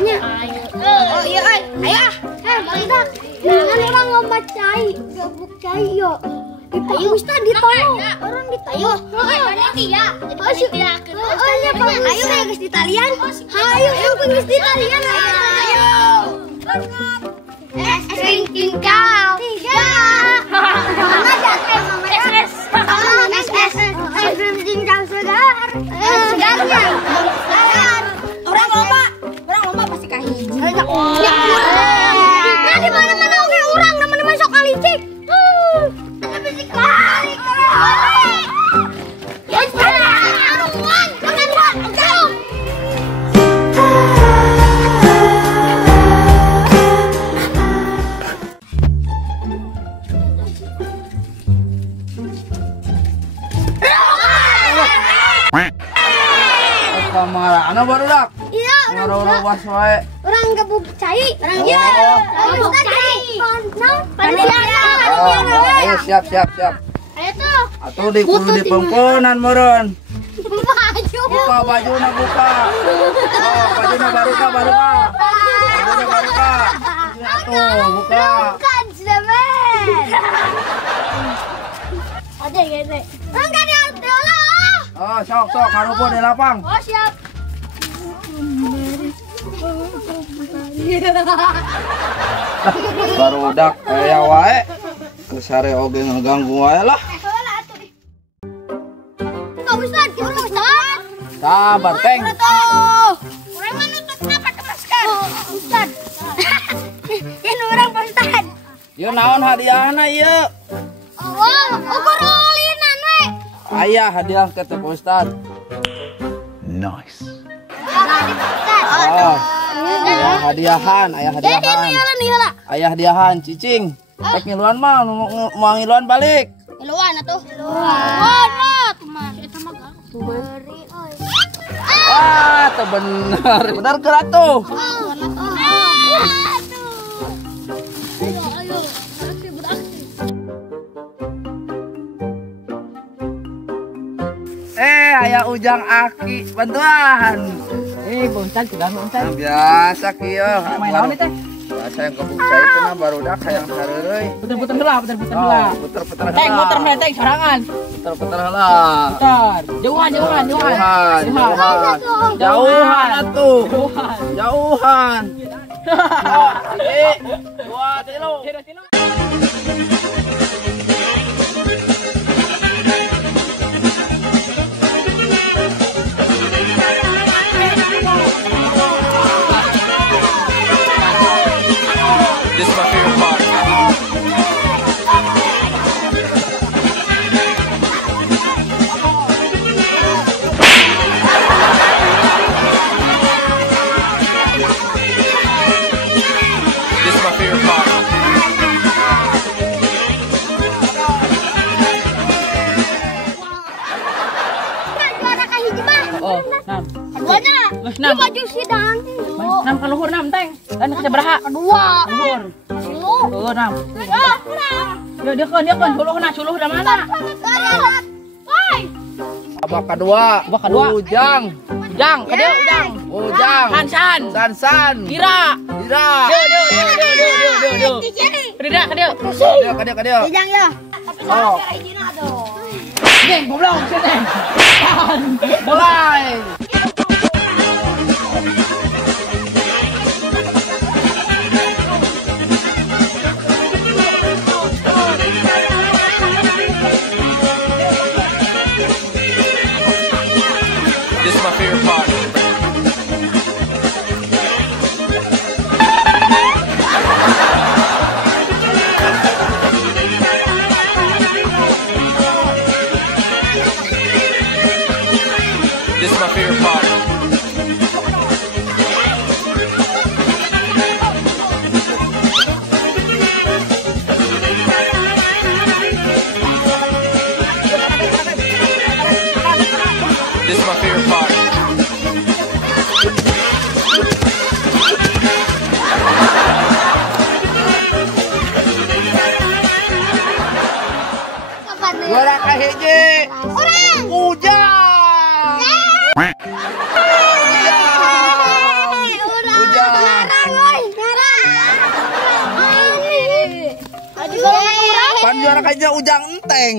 Iya. Oh iya, ayo. Barudak. Jangan orang ngomong cai, gabuk cai yo. Ayo Ustaz ditolong. Orang ditayo. Panitia. Ayo geus di talian. Ayo geus di talian. Ayo. Es krim kau. 3. Mama datang, Mama. Es krim cincang segar. Segarnya. Segar. Orang lomba pasti kahiji. Nah, di mana-mana oke orang teman-teman sok kalicik. Tapi si kali. Ya, aruan, jangan buat. Oke. Kamarana barudak. Iya, Ngaruwas wae. orang gebuk cai. Orang iya. Gebuk cai. Ayo siap. Ayo tuh. Atuh di kudu di pengkonan meureun. Baju. Buka bajuna buka. Oh, bajuna baruka. Bajuna baruka. Tuh, buka. Bukan, Zemen. Ada gede. Enggak dia lah. Oh, sok karupo di lapang. Oh, siap. Barudak aya wae. Kesare oge ngeganggu wae lah. Kau Ustaz, kita Ustaz. Sabar, Teng. Orang mana tuh kenapa kepaskan? Ustaz. Ini orang Pak Ustaz. Ieu naon hadiahna ieu? Oh, ukurulinan we. Aya hadiah ke Teh Ustad. Nice. Oh. Aya hadiahan. Aya hadiahan cicing. Tek ngiluan mah mau ngiluan balik. Iluan atuh. Iluan lah, teman. Eta mah beri euy. Ah, teu bener. Bener ke atuh. Aya ujang aki bantuan. Bang Ustaz, sudah Bang Ustaz. Nah, biasa kieu. Main naon teh? Biasa yang kebuksa itu nah barudak hayang sareureui. Puter-puter heula. Puter-puter Teng, motor teng sorangan. Puter-puter heula. Putar. Jauhan. Jauhan atuh. Jauhan. 2 3. This is my favorite part. This is my favorite part. Juara kahiji mah. Oh, nam. Keduanya. Nam. Baju sidang. Nam ka luhur nam teng. Dan ka sabaraha? Kedua. Luhur. Oh, nam. Ya, Dia kan suluh da mana? Woi. Babak kedua. Ujang. Sansan. Kira. Deu. Kedua. Kadeu. Ijang ya. Tapi Oh. juara hijina dong. Deng, goblok sini. Mulai. This is my favorite part. This is my favorite part. This is my favorite part. Juara kahiji. Ujang. juara kayaknya Ujang Enteng.